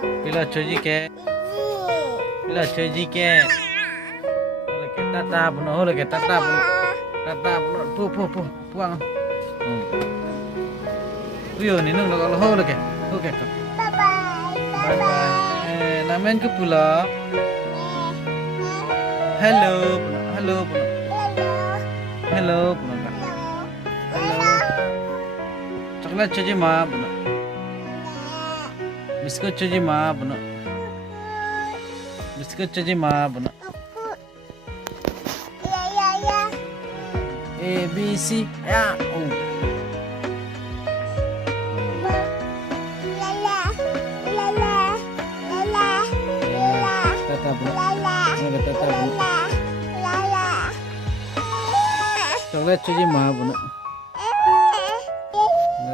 Pila choji ke. Pila choji ke. Ole ke tata puno, ole ke tata puno. Tata puno, puang. Puyo ni nung lo ole ke. Oke. Bye bye. Bye bye. Namen ke pula. Hello puno, hello puno. Hello puno. Hello. Coklat choji ma puno. Biskut choji ma puno. Biskut choji ma puno. A B C ya. Oh. Tata puno. Ole ke tata puno. Coklat choji ma puno.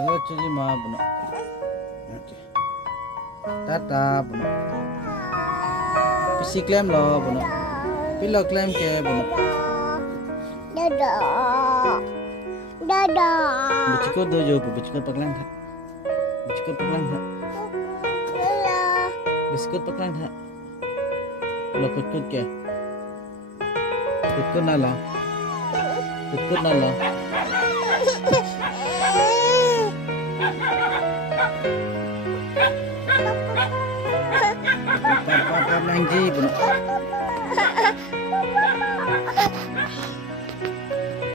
Coklat choji ma puno. Oke. Tata puno. Pisi klaim lo puno. Pilo klaim ke puno. Bicikut dojo pu bicikut paklang tha. Bicikut paklang tha. Biskut paklang tha. Lo kut ke. Kut na la. Kut na la.